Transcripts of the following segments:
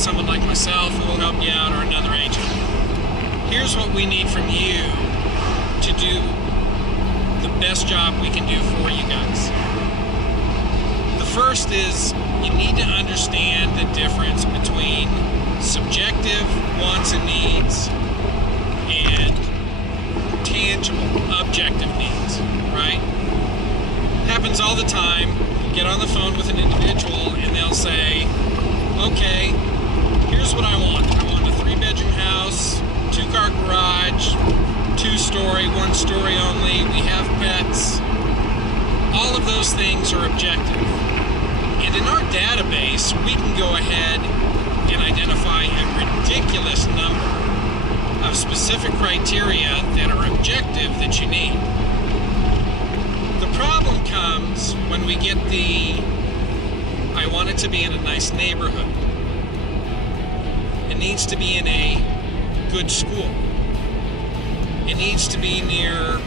find someone like myself who will help you out, or another agent. Here's what we need from you to do the best job we can do for you guys. The first is you need to understand the difference between subjective wants and needs and tangible, objective needs, right? It happens all the time. You get on the phone with an individual and they'll say, okay, here's what I want. I want a 3-bedroom house, 2-car garage, 2-story, 1-story only. We have pets. All of those things are objective. And in our database, we can go ahead and identify a ridiculous number of specific criteria that are objective that you need. The problem comes when we get I want it to be in a nice neighborhood. It needs to be in a good school. It needs to be near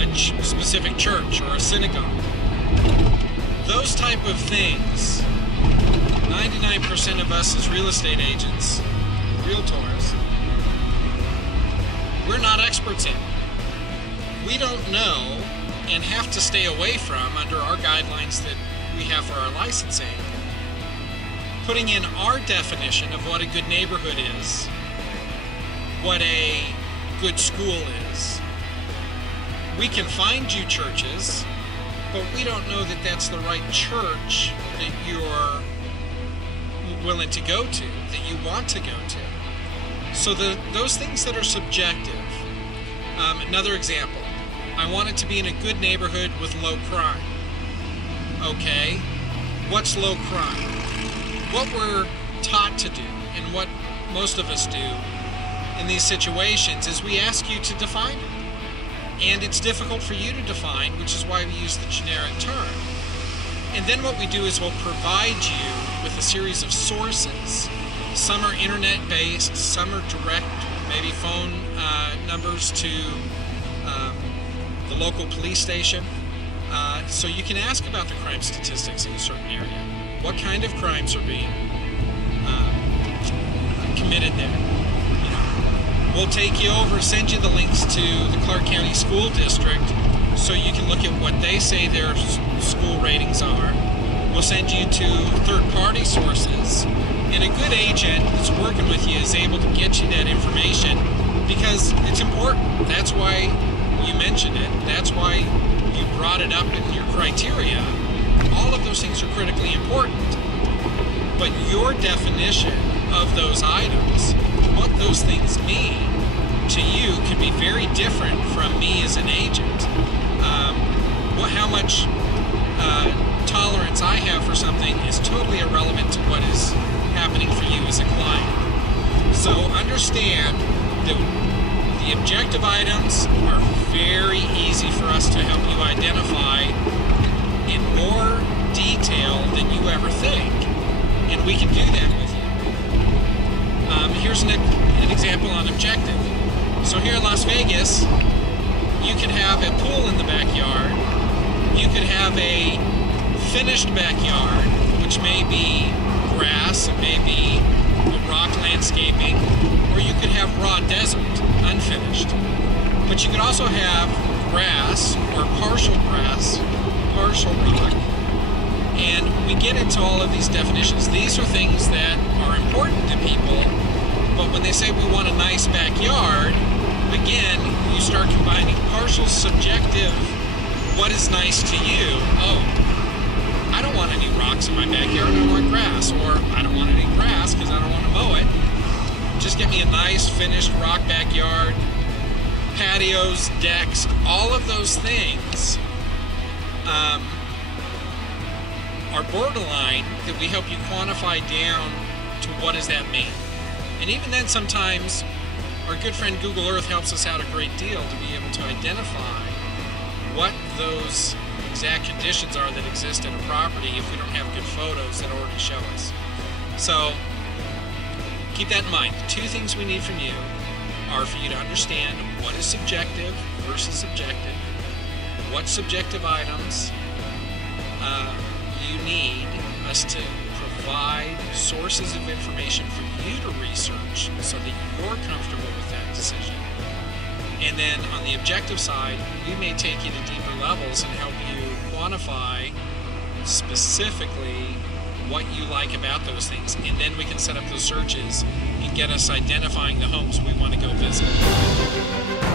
a specific church or a synagogue. Those type of things, 99% of us as real estate agents, realtors, we're not experts in. We don't know and have to stay away from, under our guidelines that we have for our licensing, putting in our definition of what a good neighborhood is, what a good school is. We can find you churches, but we don't know that that's the right church that you're willing to go to, that you want to go to. So those things that are subjective. Another example, I want it to be in a good neighborhood with low crime. Okay, what's low crime? What we're taught to do, and what most of us do in these situations, is we ask you to define it. And it's difficult for you to define, which is why we use the generic term. And then what we do is we'll provide you with a series of sources. Some are internet-based, some are direct, maybe phone numbers to the local police station. So you can ask about the crime statistics in a certain area. What kind of crimes are being committed there? We'll take you over, send you the links to the Clark County School District so you can look at what they say their school ratings are. We'll send you to third-party sources. And a good agent that's working with you is able to get you that information because it's important. That's why you mentioned it. That's why you brought it up in your criteria. All of those things are critically important. But your definition of those items, what those things mean to you, could be very different from me as an agent. How much tolerance I have for something is totally irrelevant to what is happening for you as a client. So understand that the objective items are very easy for us to help you identify in more detail than you ever think, and we can do that with you. Here's an example on objective. So here in Las Vegas, you could have a pool in the backyard. You could have a finished backyard, which may be grass, it may be rock landscaping, or you could have raw desert, unfinished. But you could also have grass or partial grass, partial rock. And we get into all of these definitions. These are things that are important to people, but when they say we want a nice backyard, again, you start combining partial, subjective, what is nice to you. Oh, I don't want any rocks in my backyard, I want grass. Or I don't want any grass because I don't want to mow it. Just get me a nice finished rock backyard, patios, decks, all of those things are borderline that we help you quantify down to what does that mean. And even then, sometimes our good friend Google Earth helps us out a great deal to be able to identify what those exact conditions are that exist in a property if we don't have good photos that already show us. So keep that in mind. The two things we need from you are for you to understand what is subjective versus objective, what subjective items you need us to provide sources of information for you to research so that you're comfortable with that decision. And then on the objective side, we may take you to deeper levels and help you quantify specifically what you like about those things. And then we can set up those searches and get us identifying the homes we want to go visit.